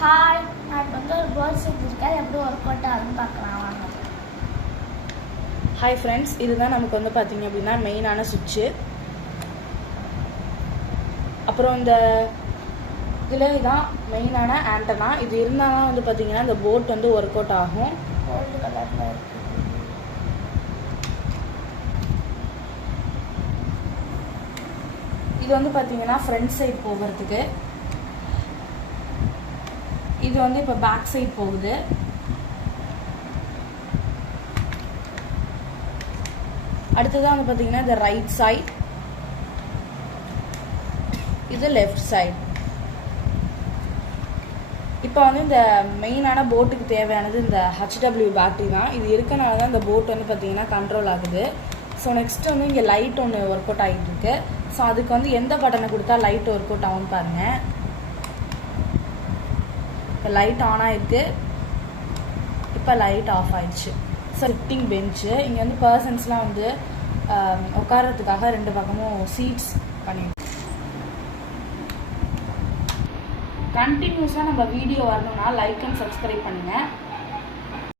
Hi, நான் வந்து ஒரு போர்ட் செஞ்சுருக்கேன். எப்படி ஒர்க் அவுட் ஆகுதுன்னு பார்க்கலாம் வாங்க. ஹாய் ஃப்ரெண்ட்ஸ், இதுதான் நமக்கு வந்து பார்த்தீங்க அப்படின்னா மெயினான சுவிட்சு. அப்புறம் இந்த இதில் இதான் மெயினான ஆண்டனா. இது இருந்தால் தான் வந்து பார்த்தீங்கன்னா இந்த போட் வந்து ஒர்க் அவுட் ஆகும். கோல்டு கலரில் இருக்குது. இது வந்து பார்த்தீங்கன்னா ஃப்ரண்ட் சைடு போகிறதுக்கு, இது வந்து இப்போ பேக் சைடு போகுது. அடுத்ததான் வந்து பார்த்தீங்கன்னா இந்த ரைட் சைடு, இது லெஃப்ட் சைடு. இப்போ வந்து இந்த மெயினான போட்டுக்கு தேவையானது இந்த HW பேட்டரி தான். இது இருக்கனால தான் இந்த போட் வந்து பார்த்தீங்கன்னா கண்ட்ரோல் ஆகுது. ஸோ நெக்ஸ்ட் வந்து இங்கே லைட் ஒன்று ஒர்க் அவுட் ஆகிட்டு இருக்கு. ஸோ அதுக்கு வந்து எந்த பட்டனை கொடுத்தா லைட் ஒர்க் அவுட் ஆகும்னு பாருங்கள். இப்போ லைட் ஆன் ஆகிருக்கு, இப்போ லைட் ஆஃப் ஆயிடுச்சு. சிட்டிங் பெஞ்சு, இங்கே வந்து பர்சன்ஸ்லாம் வந்து உட்காரத்துக்காக ரெண்டு பக்கமும் சீட்ஸ் பண்ணிடுவோம். கண்டினியூஸாக நம்ம வீடியோ வரணும்னா லைக் அண்ட் சப்ஸ்கிரைப் பண்ணுங்கள்.